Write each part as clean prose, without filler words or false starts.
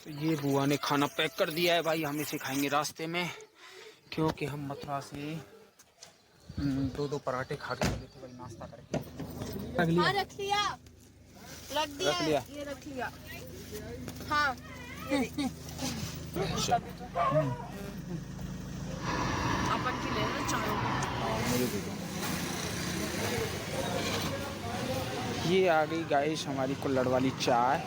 तो ये बुआ ने खाना पैक कर दिया है भाई, हम इसे खाएंगे रास्ते में, क्योंकि हम मथुरा से 2-2 पराठे खा के चले थे भाई नाश्ता करके। रख लिया? हाँ रख लिया, रख लिया। ये रख लिया। हाँ अपन की ले लो चारों। मुझे दे दो। ये आ गई गाइस हमारी कुल्हड़ वाली चाय।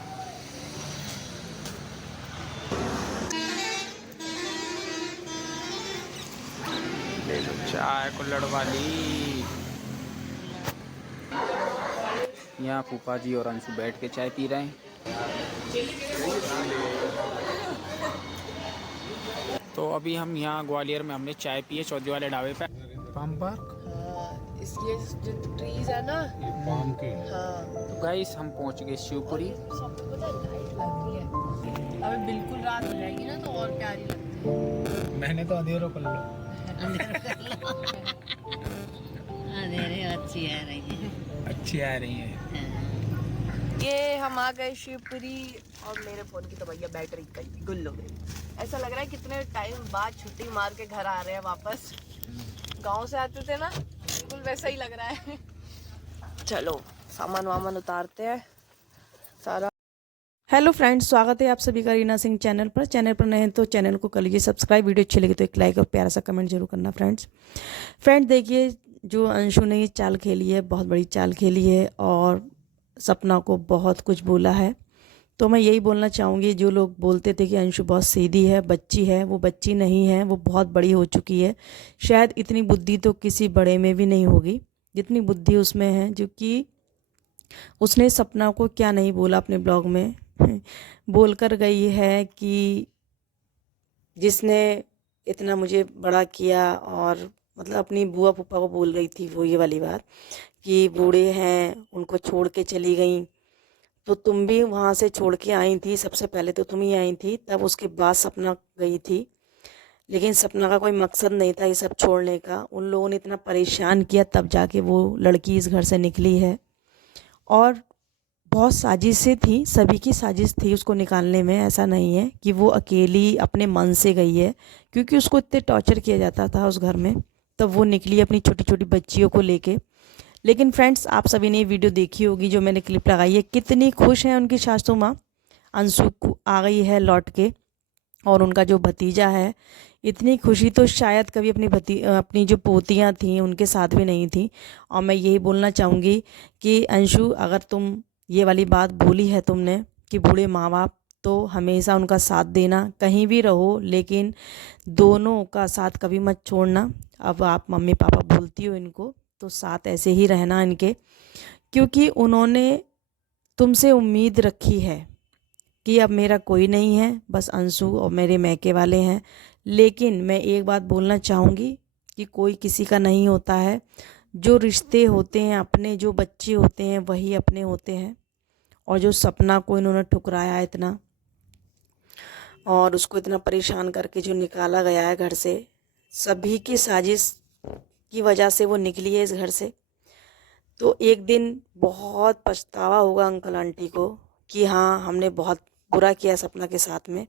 ले लो चाय कुल्हड़ वाली। यहाँ फूफा जी और अंशु बैठ के चाय पी रहे हैं। तो अभी हम यहाँ ग्वालियर में हमने चाय पी है चौधरी वाले ढाबे पे। Palm park. इसलिए जो ट्रीज है ना पाम के। हाँ। तो गाइस हम पहुँच गए शिवपुरी। सबको पता है लाइट लग रही है, अभी बिल्कुल रात हो जाएगी ना तो और प्यारी लगती है। मैंने तो अंधेरों कर लो। अंधेरे अच्छी आ रही है। अच्छी आ रही है। ये हम आ गए शिवपुरी और मेरे फोन की तो भैया बैटरी कहीं गुल हो गई। ऐसा लग रहा है कितने टाइम बाद छुट्टी मार के घर आ रहे हैं वापस। गांव से आते थे ना बिल्कुल वैसा ही लग रहा है। चलो सामान वामान उतारते हैं सारा। हेलो फ्रेंड्स, स्वागत है आप सभी का रीना सिंह चैनल पर। चैनल पर नए हैं तो चैनल को कर लीजिए सब्सक्राइब। वीडियो अच्छी लगी तो एक लाइक और प्यारा सा कमेंट जरूर करना फ्रेंड्स देखिए, जो अंशु ने ये चाल खेली है, बहुत बड़ी चाल खेली है और सपना को बहुत कुछ बोला है। तो मैं यही बोलना चाहूँगी, जो लोग बोलते थे कि अंशु बहुत सीधी है, बच्ची है, वो बच्ची नहीं है, वो बहुत बड़ी हो चुकी है। शायद इतनी बुद्धि तो किसी बड़े में भी नहीं होगी जितनी बुद्धि उसमें है। जो कि उसने सपना को क्या नहीं बोला अपने ब्लॉग में बोल कर गई है कि जिसने इतना मुझे बड़ा किया, और मतलब अपनी बुआ फूफा को बोल रही थी वो ये वाली बात कि बूढ़े हैं उनको छोड़ के चली गई, तो तुम भी वहाँ से छोड़ के आई थी, सबसे पहले तो तुम ही आई थी, तब उसके बाद सपना गई थी। लेकिन सपना का कोई मकसद नहीं था ये सब छोड़ने का। उन लोगों ने इतना परेशान किया तब जाके वो लड़की इस घर से निकली है, और बहुत साजिशें थी, सभी की साजिश थी उसको निकालने में। ऐसा नहीं है कि वो अकेली अपने मन से गई है, क्योंकि उसको इतने टॉर्चर किया जाता था उस घर में, तब वो निकली अपनी छोटी छोटी बच्चियों को लेके। लेकिन फ्रेंड्स, आप सभी ने वीडियो देखी होगी जो मैंने क्लिप लगाई है, कितनी खुश है उनकी सासू माँ। अंशु आ गई है लौट के, और उनका जो भतीजा है, इतनी खुशी तो शायद कभी अपनी जो पोतियाँ थीं उनके साथ भी नहीं थी। और मैं यही बोलना चाहूँगी कि अंशु, अगर तुम ये वाली बात बोली है तुमने कि बूढ़े माँ बाप, तो हमेशा उनका साथ देना, कहीं भी रहो लेकिन दोनों का साथ कभी मत छोड़ना। अब आप मम्मी पापा बोलती हो इनको, तो साथ ऐसे ही रहना इनके, क्योंकि उन्होंने तुमसे उम्मीद रखी है कि अब मेरा कोई नहीं है, बस अंशु और मेरे मैके वाले हैं। लेकिन मैं एक बात बोलना चाहूँगी कि कोई किसी का नहीं होता है। जो रिश्ते होते हैं अपने, जो बच्चे होते हैं वही अपने होते हैं। और जो सपना को इन्होंने ठुकराया इतना, और उसको इतना परेशान करके जो निकाला गया है घर से, सभी की साजिश की वजह से वो निकली है इस घर से। तो एक दिन बहुत पछतावा होगा अंकल आंटी को कि हाँ, हमने बहुत बुरा किया सपना के साथ में।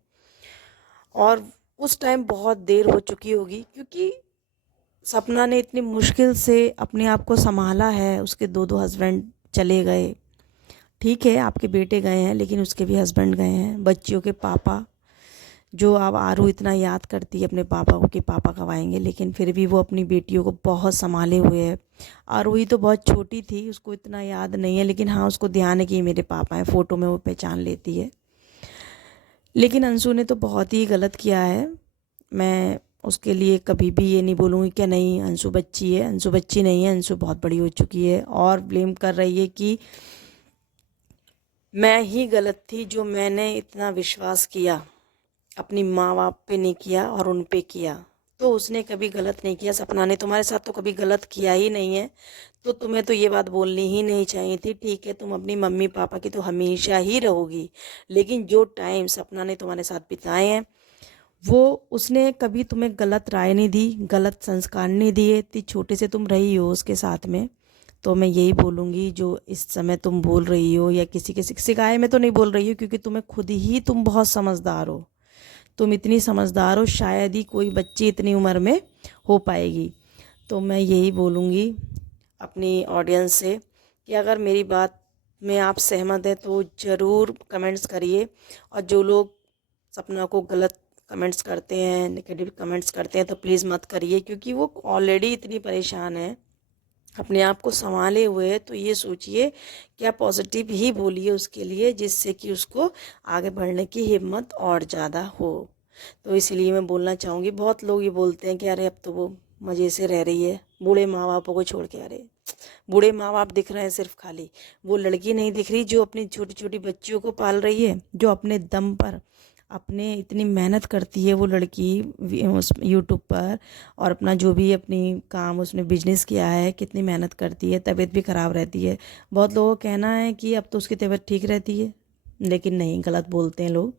और उस टाइम बहुत देर हो चुकी होगी, क्योंकि सपना ने इतनी मुश्किल से अपने आप को संभाला है। उसके दो हस्बैंड चले गए, ठीक है आपके बेटे गए हैं, लेकिन उसके भी हस्बैंड गए हैं। बच्चियों के पापा, जो अब आरू इतना याद करती है अपने पापा को कि पापा कब आएंगे, लेकिन फिर भी वो अपनी बेटियों को बहुत संभाले हुए है। आरूही तो बहुत छोटी थी, उसको इतना याद नहीं है, लेकिन हाँ उसको ध्यान है कि मेरे पापा हैं, फ़ोटो में वो पहचान लेती है। लेकिन अंशु ने तो बहुत ही गलत किया है। मैं उसके लिए कभी भी ये नहीं बोलूँगी कि नहीं अंशु बच्ची है। अंशु बच्ची नहीं है, अंशु बहुत बड़ी हो चुकी है, और ब्लेम कर रही है कि मैं ही गलत थी जो मैंने इतना विश्वास किया, अपनी माँ बाप पे नहीं किया और उन पे किया। तो उसने कभी गलत नहीं किया, सपना ने तुम्हारे साथ तो कभी गलत किया ही नहीं है, तो तुम्हें तो ये बात बोलनी ही नहीं चाहिए थी। ठीक है, तुम अपनी मम्मी पापा की तो हमेशा ही रहोगी, लेकिन जो टाइम सपना ने तुम्हारे साथ बिताए हैं, वो उसने कभी तुम्हें गलत राय नहीं दी, गलत संस्कार नहीं दिए। इतनी छोटे से तुम रही हो उसके साथ में, तो मैं यही बोलूँगी, जो इस समय तुम बोल रही हो या किसी के सिखाए में तो नहीं बोल रही हो, क्योंकि तुम बहुत समझदार हो। तुम इतनी समझदार हो, शायद ही कोई बच्ची इतनी उम्र में हो पाएगी। तो मैं यही बोलूँगी अपनी ऑडियंस से कि अगर मेरी बात में आप सहमत हैं तो ज़रूर कमेंट्स करिए, और जो लोग सपना को गलत कमेंट्स करते हैं, नेगेटिव कमेंट्स करते हैं, तो प्लीज़ मत करिए, क्योंकि वो ऑलरेडी इतनी परेशान है, अपने आप को संभाले हुए है। तो ये सोचिए कि आप पॉजिटिव ही बोलिए उसके लिए, जिससे कि उसको आगे बढ़ने की हिम्मत और ज़्यादा हो। तो इसलिए मैं बोलना चाहूँगी, बहुत लोग ये बोलते हैं कि अरे अब तो वो मज़े से रह रही है बूढ़े माँ बापों को छोड़ के। अरे बूढ़े माँ बाप दिख रहे हैं सिर्फ, खाली वो लड़की नहीं दिख रही जो अपनी छोटी छोटी बच्चियों को पाल रही है, जो अपने दम पर अपने इतनी मेहनत करती है वो लड़की उस यूट्यूब पर, और अपना जो भी अपनी काम उसने बिजनेस किया है, कितनी मेहनत करती है, तबीयत भी ख़राब रहती है। बहुत लोगों का कहना है कि अब तो उसकी तबीयत ठीक रहती है, लेकिन नहीं, गलत बोलते हैं लोग।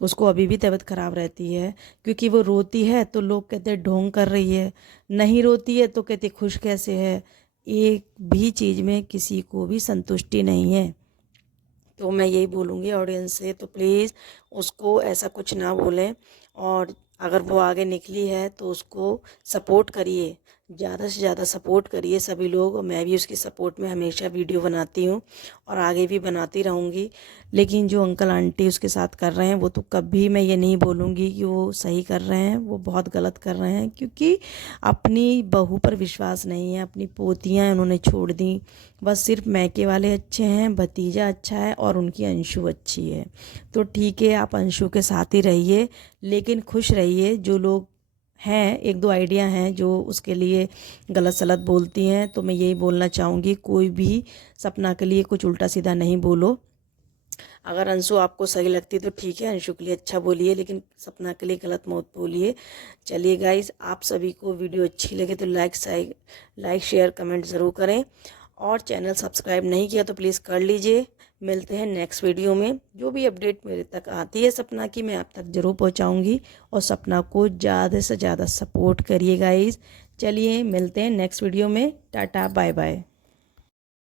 उसको अभी भी तबीयत ख़राब रहती है, क्योंकि वो रोती है तो लोग कहते हैं ढोंग कर रही है, नहीं रोती है तो कहते खुश कैसे है। एक भी चीज़ में किसी को भी संतुष्टि नहीं है। तो मैं यही बोलूँगी ऑडियंस से, तो प्लीज़ उसको ऐसा कुछ ना बोलें, और अगर वो आगे निकली है तो उसको सपोर्ट करिए, ज़्यादा से ज़्यादा सपोर्ट करिए सभी लोग। और मैं भी उसकी सपोर्ट में हमेशा वीडियो बनाती हूँ और आगे भी बनाती रहूँगी। लेकिन जो अंकल आंटी उसके साथ कर रहे हैं, वो तो कभी मैं ये नहीं बोलूँगी कि वो सही कर रहे हैं, वो बहुत गलत कर रहे हैं, क्योंकि अपनी बहू पर विश्वास नहीं है, अपनी पोतियाँ उन्होंने छोड़ दी। बस सिर्फ मैके वाले अच्छे हैं, भतीजा अच्छा है और उनकी अंशु अच्छी है। तो ठीक है, आप अंशु के साथ ही रहिए, लेकिन खुश रहिए। जो लोग हैं, एक दो आइडिया हैं जो उसके लिए गलत सलत बोलती हैं, तो मैं यही बोलना चाहूँगी, कोई भी सपना के लिए कुछ उल्टा सीधा नहीं बोलो। अगर अंशु आपको सही लगती तो ठीक है, अंशु के लिए अच्छा बोलिए, लेकिन सपना के लिए गलत मत बोलिए। चलिए गाइस, आप सभी को वीडियो अच्छी लगे तो लाइक शेयर कमेंट ज़रूर करें, और चैनल सब्सक्राइब नहीं किया तो प्लीज़ कर लीजिए। मिलते हैं नेक्स्ट वीडियो में। जो भी अपडेट मेरे तक आती है सपना की, मैं आप तक ज़रूर पहुंचाऊंगी, और सपना को ज़्यादा से ज़्यादा सपोर्ट करिए गाइस। चलिए मिलते हैं नेक्स्ट वीडियो में। Tata bye bye.